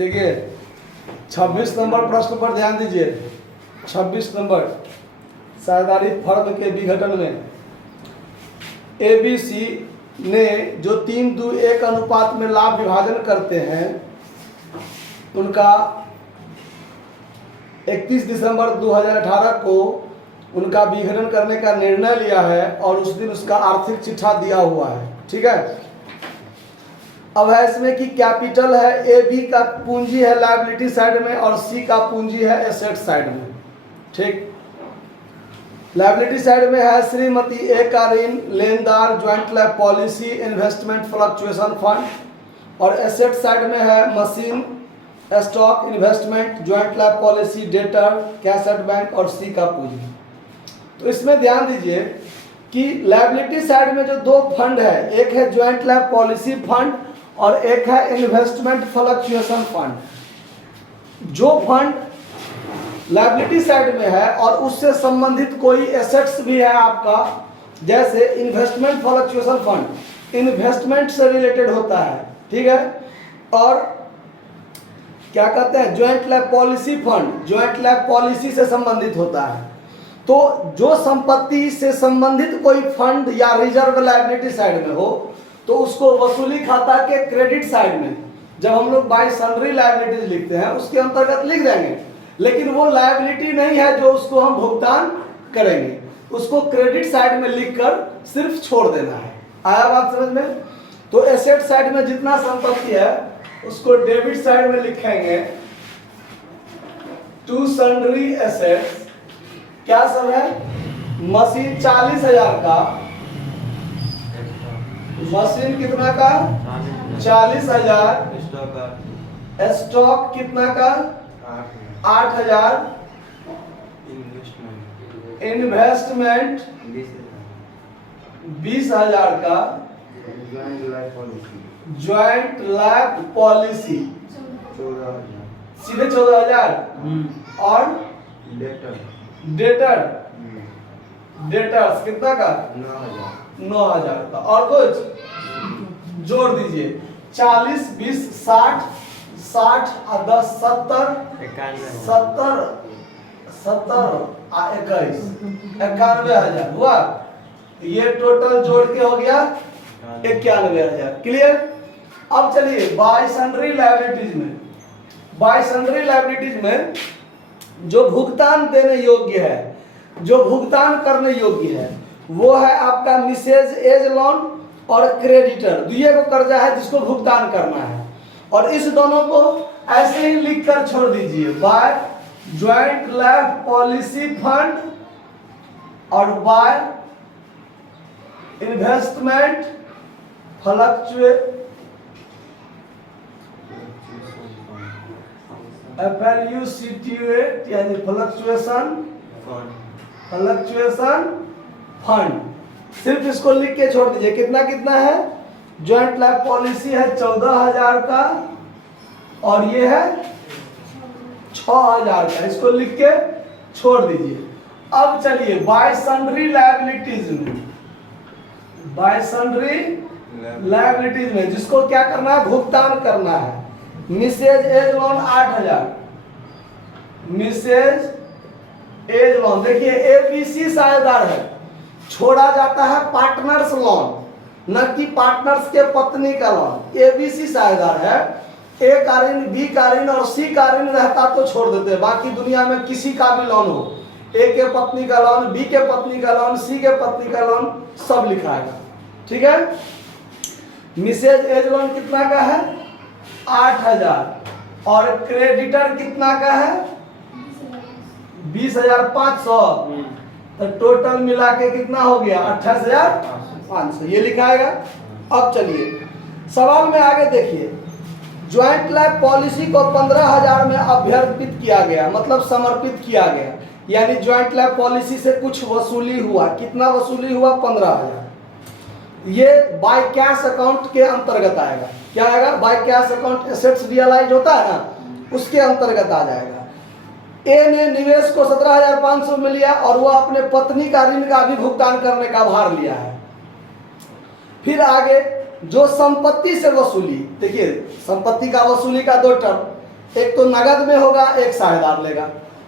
देखिए 26 नंबर प्रश्न पर ध्यान दीजिए। 26 नंबर साझेदारी फर्म के विघटन में एबीसी ने जो 3:1 अनुपात में लाभ विभाजन करते हैं उनका 31 दिसंबर 2018 को उनका विघटन करने का निर्णय लिया है और उस दिन उसका आर्थिक चिट्ठा दिया हुआ है। ठीक है। अब है इसमें कि कैपिटल है, ए बी का पूंजी है लायबिलिटी साइड में और सी का पूंजी है एसेट साइड में। ठीक। लायबिलिटी साइड में है श्रीमती ए का ऋण, लेनदार, joint life policy, investment fluctuation fund. और एसेट साइड में है machine, stock, investment, joint life policy, debtor, cash at bank और सी का पूंजी। तो इसमें ध्यान दीजिए कि लायबिलिटी साइड में जो दो फंड है, एक है ज्वाइंट लाइफ पॉलिसी फंड और एक है इन्वेस्टमेंट फ्लक्चुएशन फंड। जो फंड लायबिलिटी साइड में है और उससे संबंधित कोई एसेट्स भी है आपका, जैसे इन्वेस्टमेंट फ्लक्चुएशन फंड इन्वेस्टमेंट से रिलेटेड होता है। ठीक है। और क्या कहते हैं, joint life policy fund joint life policy से संबंधित होता है। तो जो संपत्ति से संबंधित कोई फंड या रिजर्व लायबिलिटी साइड में हो तो उसको वसूली खाता के क्रेडिट साइड में जब हम लोग बाय सन्ड्री लायबिलिटीज लिखते हैं उसके अंतर्गत लिख देंगे, लेकिन वो लायबिलिटी नहीं है जो उसको हम भुगतान करेंगे, उसको क्रेडिट साइड में लिखकर सिर्फ छोड़ देना है। आया बात समझ में? तो एसेट साइड में जितना संपत्ति है उसको डेबिट साइड में लिखेंगे टू सन्ड्री एसेट्स। क्या सब है? मशीन 40,000 का, मशीन कितना का? 40,000। स्टॉक कितना का? 8,000। इन्वेस्टमेंट 20,000 का। ज्वाइंट लाइफ पॉलिसी सीधे 14,000। और डेटर्स कितना का? 9,000 का। और कुछ जोड़ दीजिए 40, 20, 60, 60 और 10 70, 70, 21 91,000 हुआ। ये टोटल जोड़ के हो गया 91,000। क्लियर? अब चलिए बाय सन्ड्री लायबिलिटीज में जो भुगतान देने योग्य है, जो भुगतान करने योग्य है वो है आपका मिसेज एज लोन और क्रेडिटर। दुइये को कर्जा है जिसको भुगतान करना है, और इस दोनों को ऐसे ही लिख कर छोड़ दीजिए by joint life policy fund और बाय इन्वेस्टमेंट यानी फ्लक्चुएशन फंड। सिर्फ इसको लिख के छोड़ दीजिए। कितना कितना है? ज्वाइंट लाइफ पॉलिसी है 14,000 का और ये है 6,000 का। इसको लिख के छोड़ दीजिए। अब चलिए बाय सन्ड्री लायबिलिटीज में जिसको क्या करना है? भुगतान करना है। Mrs A's loan 8,000। Mrs A's loan देखिए एबीसी साझेदार है, छोड़ा जाता है पार्टनर्स लोन, न कि पार्टनर्स के पत्नी का लोन। एबीसी साझेदार है, ए का ऋण, बी का ऋण और सी का ऋण रहता तो छोड़ देते, बाकी दुनिया में किसी का भी लोन हो, ए के पत्नी का लोन, बी के पत्नी का लोन, सी के पत्नी का लोन, सब लिखा है। ठीक है। मिसेज एज लोन कितना का है? 8,000। और क्रेडिटर कितना का है? 20,500। तो टोटल मिला के कितना हो गया? 28,500। ये लिखाएगा। अब चलिए सवाल में आगे देखिए। ज्वाइंट लाइफ पॉलिसी को 15,000 में अभ्यर्पित किया गया, मतलब समर्पित किया गया, यानी ज्वाइंट लाइफ पॉलिसी से कुछ वसूली हुआ। कितना वसूली हुआ? 15,000। ये बाय कैश अकाउंट के अंतर्गत आएगा। क्या आएगा? By cash account assets realise होता है ना, उसके अंतर्गत आ जाएगा। ए ने निवेश को 17,500 में लिया और वह अपने पत्नी का ऋण का भी भुगतान करने का भार लिया है। फिर आगे जो संपत्ति से वसूली, देखिए संपत्ति का वसूली का दो टर्म, एक तो नगद में होगा, एक साझेदार लेगा।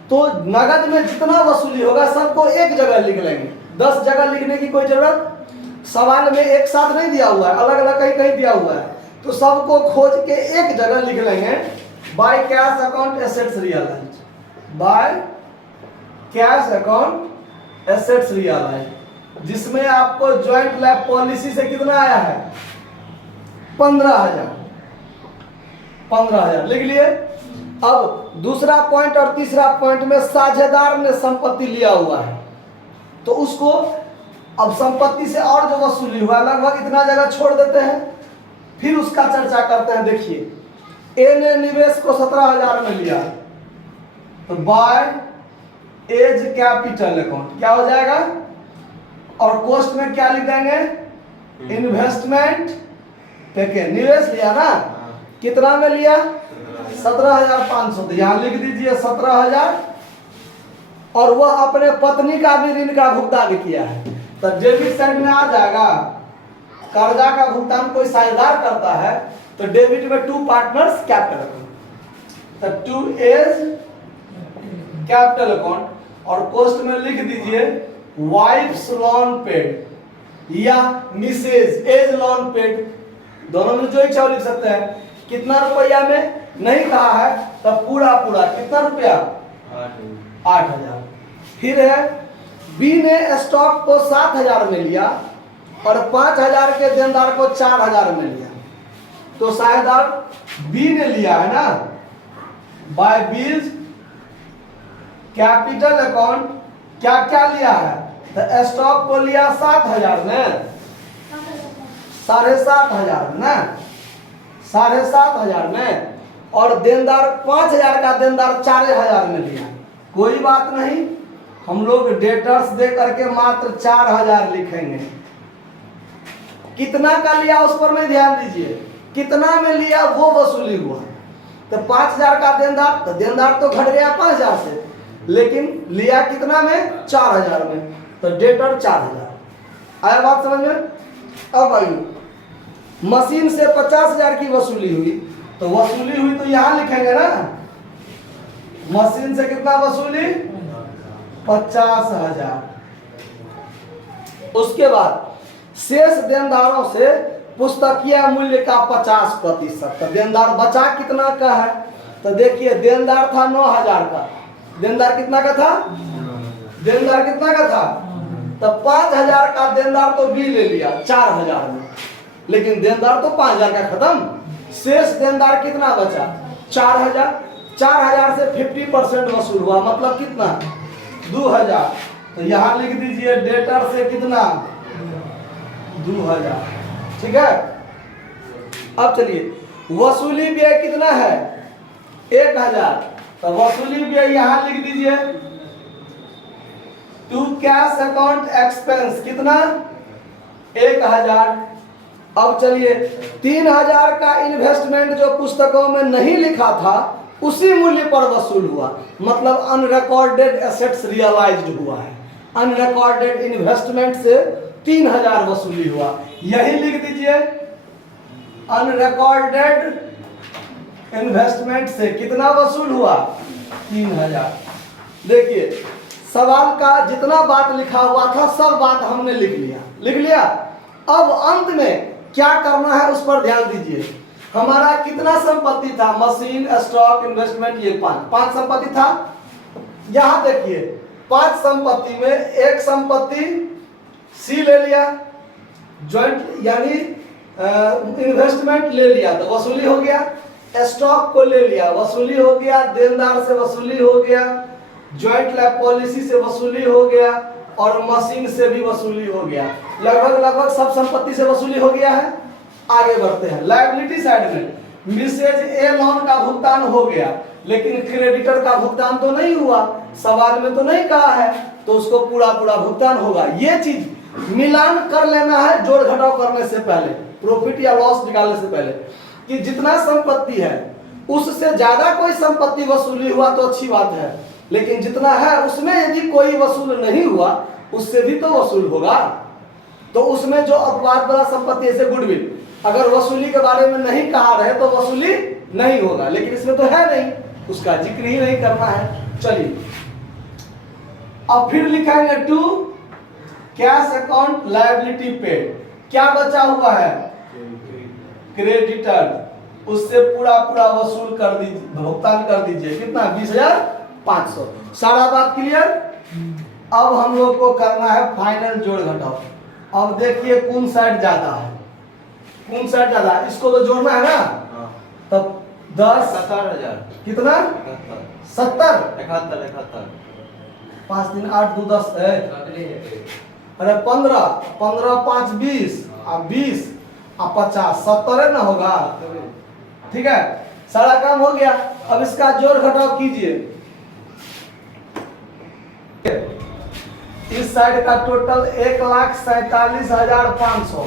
तो नगद में जितना वसूली होगा सबको एक जगह लिख लेंगे, 10 जगह लिखने की कोई जरूरत, सवाल में एक साथ नहीं दिया हुआ है, अलग अलग कहीं कहीं दिया हुआ है, तो सबको खोज के एक जगह लिख लेंगे। By cash account assets realise, by cash account assets realise, जिसमें आपको ज्वाइंट लैब पॉलिसी से कितना आया है 15,000, 15,000 लिख लिए। अब दूसरा पॉइंट और तीसरा पॉइंट में साझेदार ने संपत्ति लिया हुआ है, तो उसको अब संपत्ति से और जो वसूली हुआ लगभग इतना जगह छोड़ देते हैं, फिर उसका चर्चा करते हैं। देखिए ए ने निवेश को 17,000 में लिया, तो बाय एज कैपिटल अकाउंट क्या हो जाएगा, और कॉस्ट में क्या लिख देंगे, इन्वेस्टमेंट देखिए निवेश लिया ना, कितना में लिया 17,500, तो यहां लिख दीजिए 17,000, और वह अपने पत्नी का भी ऋण का भुगतान किया है, तो डेबिट साइड में आ जाएगा। कर्जा का भुगतान कोई साझेदार करता है तो डेबिट में 2 पार्टनर्स कैपिटल अकाउंट, तो 2 एज कैपिटल अकाउंट, और कॉस्ट में लिख दीजिए वाइफ्स लोन पेड या मिसेज एज लोन पेड, दोनों में जो इच्छा लिख सकते हैं। कितना रुपया में नहीं कहा है, तो पूरा पूरा कितना रुपया 8,000। फिर है बी ने स्टॉक को 7,000 में लिया और 5,000 के देनदार को 4,000 में लिया, तो साझेदार बी ने लिया है ना, बाय बीज कैपिटल अकाउंट क्या क्या लिया है, तो स्टॉक को लिया 7,000 में, 7,500 ना, 7,500 में, और देनदार 5,000 का देनदार 4,000 में लिया। कोई बात नहीं, हम लोग डेटर्स दे करके मात्र 4,000 लिखेंगे। कितना का लिया उस पर नहीं ध्यान दीजिए, कितना में लिया वो वसूली हुआ। तो 5,000 का देनदार, तो देनदार तो घट गया 5,000 से, लेकिन लिया कितना में 4,000 में, तो डेटर 4,000। आया बात समझ में। अब आइए मशीन से 50,000 की वसूली हुई, तो वसूली हुई तो यहां लिखेंगे ना, मशीन से कितना वसूली 50,000। उसके बाद शेष देनदारों से पुस्तकीय मूल्य का 50%, तो देनदार बचा कितना का है, तो देखिए देनदार था 9,000 का, देनदार कितना का था, देनदार कितना का था, तो 5,000 का देनदार तो बी ले लिया 4,000 में, लेकिन देनदार तो 5,000 का खत्म। शेष देनदार कितना बचा 4,000, 4,000 से 50% वसूल हुआ, मतलब कितना 2,000, तो यहां लिख दीजिए डेटर से कितना 2,000। ठीक है। अब चलिए वसूली व्यय कितना है 1,000, तो वसूली व्यय यहां लिख दीजिए टू कैश अकाउंट एक्सपेंस कितना 1,000। अब चलिए 3,000 का इन्वेस्टमेंट जो पुस्तकों में नहीं लिखा था उसी मूल्य पर वसूल हुआ, मतलब अनरिकॉर्डेड एसेट्स रियलाइज्ड हुआ है, अनरिकॉर्डेड इन्वेस्टमेंट से 3,000 वसूली हुआ। यही लिख दीजिए अनरिकॉर्डेड इन्वेस्टमेंट से कितना वसूल हुआ 3,000। देखिए सवाल का जितना बात लिखा हुआ था सब बात हमने लिख लिया। अब अंत में क्या करना है उस पर ध्यान दीजिए। हमारा कितना संपत्ति था, मशीन, स्टॉक, इन्वेस्टमेंट, ये 5 संपत्ति था। यहां देखिए 5 संपत्ति में एक संपत्ति सी ले लिया, जॉइंट यानी इन्वेस्टमेंट ले लिया तो वसूली हो गया, स्टॉक को ले लिया वसूली हो गया, देनदार से वसूली हो गया, जॉइंट लैब पॉलिसी से वसूली हो गया, और मशीन से भी वसूली हो गया। लगभग सब संपत्ति से वसूली हो गया है। आगे बढ़ते हैं लायबिलिटी साइड में। मिसेज ए लोन का भुगतान हो गया, लेकिन क्रेडिटर का भुगतान तो नहीं हुआ, सवाल में तो नहीं कहा है, तो उसको पूरा भुगतान होगा। ये चीज मिलान कर लेना है जोड़ घटाव करने से पहले, प्रॉफिट या लॉस निकालने से पहले, कि जितना संपत्ति है उससे ज्यादा कोई संपत्ति वसूली हुआ तो अच्छी बात है, लेकिन जितना है उसमें यदि कोई वसूल नहीं हुआ उससे भी तो वसूल होगा। तो उसमें जो अपवाद वाला संपत्ति जैसे गुडविल, अगर वसूली के बारे में नहीं कहा रहे तो वसूली नहीं होगा, लेकिन इसमें तो है नहीं, उसका जिक्र ही नहीं करना है। चलिए अब फिर लिखेंगे to cash account liability paid, क्या बचा हुआ है, क्रेडिटर, उससे पूरा पूरा वसूल कर दीजिए, भुगतान कर दीजिए। कितना, 20,500। सारा बात क्लियर। अब हम लोग को करना है फाइनल जोड़ घटाव। अब देखिए कौन साइड ज्यादा है, कौन साइड ज्यादा है, इसको तो जोड़ना है ना। तब 10 70,000 कितना 70 71 5 3 8 2 10 है, अरे 15 15 5 20 और 20 और 50 70 ना होगा। ठीक है, सारा काम हो गया। अब इसका जोड़ घटाव कीजिए। इस साइड का टोटल 1,47,500,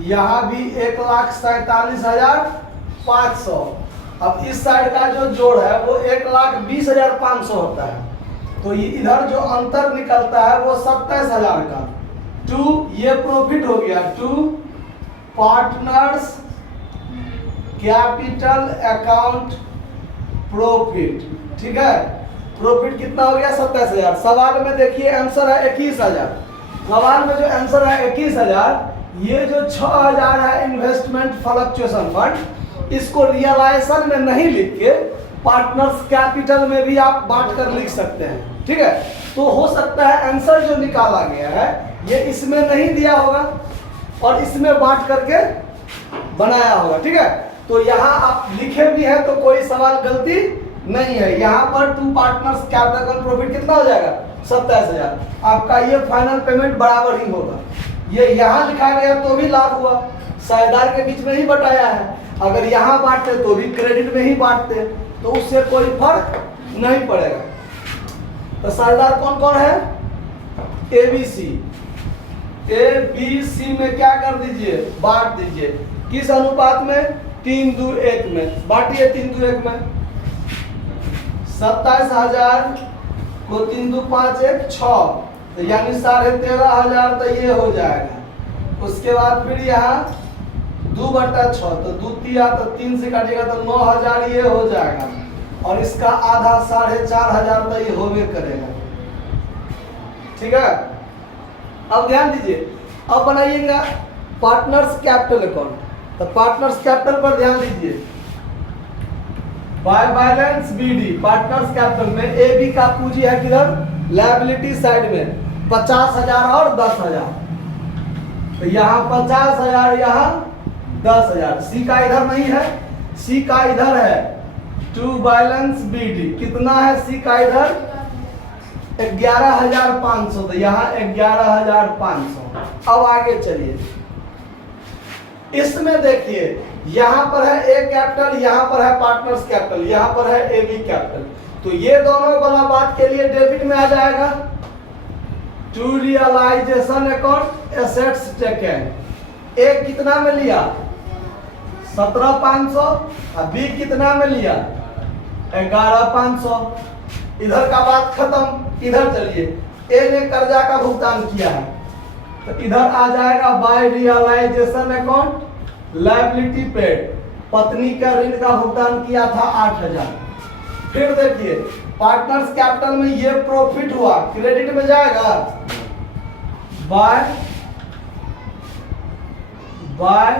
यहाँ भी 1,47,500। अब इस साइड का जो जोड़ है वो 1,20,500 होता है, तो ये इधर जो अंतर निकलता है वो 27,000 का। टू ये प्रॉफिट हो गया, to partners capital account profit. ठीक है, प्रॉफिट कितना हो गया, 27,000। सवाल में देखिए आंसर है 21,000। सवाल में जो आंसर है 21,000, ये जो 6,000 है इन्वेस्टमेंट फ्लक्चुएशन फंड, इसको रियलाइजेशन में नहीं लिख के पार्टनर्स कैपिटल में भी आप बांट कर लिख सकते हैं। ठीक है, तो हो सकता है आंसर जो निकाला गया है ये इसमें नहीं दिया होगा और इसमें बांट करके बनाया होगा। ठीक है, तो यहाँ आप लिखे भी हैं तो कोई सवाल गलती नहीं है। यहाँ पर टू पार्टनर्स कैपिटल प्रॉफिट कितना हो जाएगा, 27,000। आपका ये फाइनल पेमेंट बराबर ही होगा। ये यहाँ लिखा गया तो भी लाभ हुआ, साझेदार के बीच में ही बटाया है। अगर यहाँ बांटते तो भी क्रेडिट में ही बांटते, तो उससे कोई फर्क नहीं पड़ेगा। तो साझेदार कौन कौन है, ABC। ABC में क्या कर दीजिए, बांट दीजिए। किस अनुपात में, 3:1 में। बांटिए 3:1 में। 27,000 को 3×2 = 5 = 6, तो यानी 13,500 तो ये हो जाएगा। उसके बाद फिर यहाँ 2/6, तो 2 तिया तो 3 से काटिएगा तो 9,000 ये हो जाएगा, और इसका आधा 4,500 तो ये होवे करेगा। ठीक है, अब ध्यान दीजिए। अब बनाइएगा पार्टनर्स कैपिटल अकाउंट। तो पार्टनर्स कैपिटल पर ध्यान दीजिए। By balance BD partners capital में AB का पूंजी है किधर, लायबिलिटी साइड में, 50,000 और 10,000। तो यहाँ 50,000, यहाँ 10,000। C का इधर नहीं है, C का इधर है। टू बैलेंस BD कितना है, C का इधर 11,500, तो यहाँ 11,500। अब आगे चलिए, इसमें देखिए यहाँ पर है A कैपिटल, यहाँ पर है पार्टनर्स कैपिटल, यहाँ पर है AB कैपिटल। तो ये दोनों वाला बात के लिए डेबिट में आ जाएगा। To realisation account assets taken, A कितना में लिया, 17,500, और B कितना में लिया, 11,500। इधर का बात खत्म। इधर चलिए, A ने कर्जा का भुगतान किया है, तो इधर आ जाएगा by realisation account liability paid. पत्नी का ऋण का भुगतान किया था 8,000। फिर देखिए पार्टनर्स कैपिटल में ये प्रॉफिट हुआ, क्रेडिट में जाएगा। बाय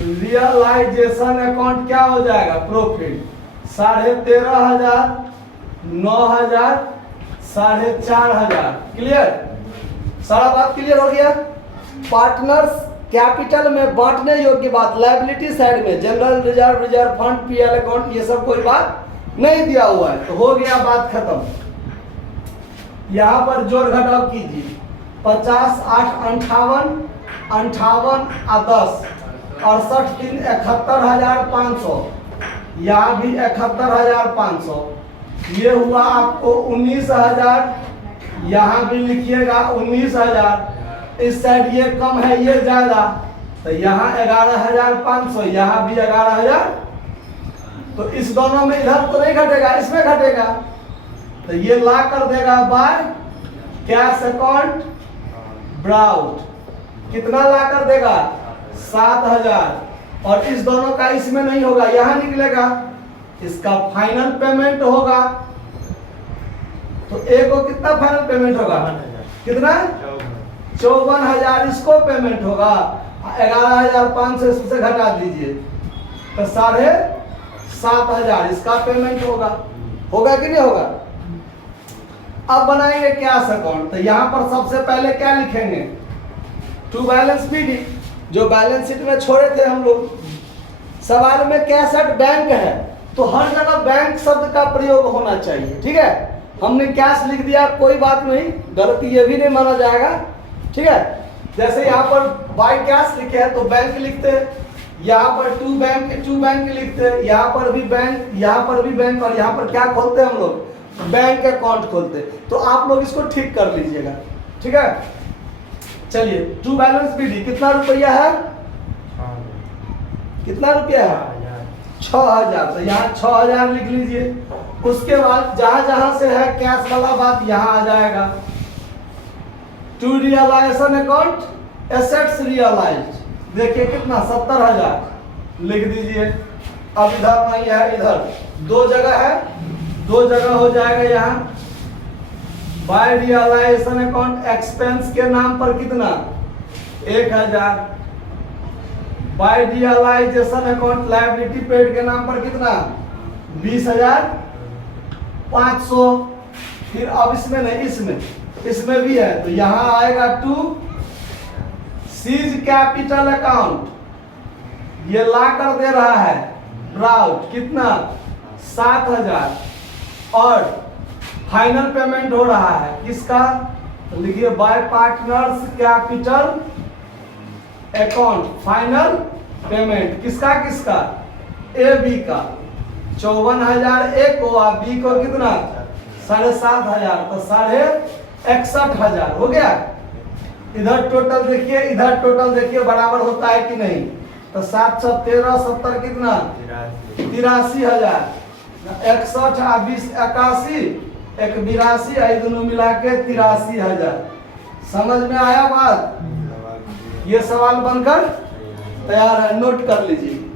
रियलाइजेशन अकाउंट क्या हो जाएगा, प्रॉफिट 13,500, 9,000, 4,500। क्लियर, सारा बात क्लियर हो गया। पार्टनर्स कैपिटल में बांटने योग्य बात, लायबिलिटी साइड में general reserve, reserve fund, PL account, ये सब कोई बात नहीं दिया हुआ है, तो हो गया बात खत्म। यहाँ पर जोड़ घटाव कीजिए। 50 8 58, 58 और 10, 68 3 71,500, यहाँ भी 71,500। ये हुआ आपको 19,000, यहाँ भी लिखिएगा 19,000। इस साइड ये कम है ये ज्यादा, तो यहाँ 11,500, यहाँ भी 11,000। तो इस दोनों में इधर तो नहीं घटेगा, इसमें घटेगा, तो ये ला कर देगा बाय कैश अकाउंट ब्राउट। कितना ला कर देगा, 7,000। और इस दोनों का इसमें नहीं होगा, यहां निकलेगा। इसका फाइनल पेमेंट होगा, तो ए को कितना फाइनल पेमेंट होगा? कितना? 54,000 इसको पेमेंट होगा। 11,500 इससे घटा दीजिए तो 7,500 इसका पेमेंट होगा। होगा कि नहीं होगा? अब बनाएंगे कैश अकाउंट। तो यहां पर सबसे पहले क्या लिखेंगे? टू बैलेंस पीडी, जो बैलेंस शीट में छोड़े थे हम लोग। सवाल में कैश एट बैंक है, तो हर जगह बैंक शब्द का प्रयोग होना चाहिए। ठीक है, हमने कैश लिख दिया, कोई बात नहीं, गलती ये भी नहीं माना जाएगा। ठीक है, जैसे यहाँ पर बाय कैश लिखे हैं तो बैंक लिखते हैं, यहाँ पर टू बैंक लिखते हैं, यहाँ पर भी बैंक, यहाँ पर भी बैंक, और यहाँ पर क्या खोलते हैं हम लोग? बैंक अकाउंट खोलते हैं। तो आप लोग इसको ठीक कर लीजिएगा। ठीक है, चलिए टू बैलेंस पीडी कितना रुपया है? कितना रुपया है? 6,000। तो यहाँ 6,000 लिख लीजिए। उसके बाद जहां जहां से है कैश वाला बात यहाँ आ जाएगा। To realisation account, assets realised, देखिए कितना? 70,000 लिख दीजिए। अब इधर नहीं है, इधर दो जगह है, दो जगह हो जाएगा। यहाँ बाय रियलाइजेशन अकाउंट एक्सपेंस के नाम पर कितना? 1,000। By realisation account liability paid के नाम पर कितना? 20,500। फिर अब इसमें नहीं, इसमें भी है, तो यहां आएगा टू सीज कैपिटल अकाउंट, ये ला कर दे रहा है ड्राउट, कितना? 7,000। और फाइनल पेमेंट हो रहा है किसका? तो लिखिए bye partners capital account, final payment किसका किसका? ए बी का। 54,000 ए को, और बी को कितना? 7,500। तो 61,000 हो गया। इधर टोटल देखिए, इधर टोटल देखिए, बराबर होता है कि नहीं? तो 7 7 13 70 कितना? 83,000। 61 आ 20 81, एक 82, दोनों मिला के 83,000। समझ में आया बात? ये सवाल बनकर तैयार है, नोट कर लीजिए।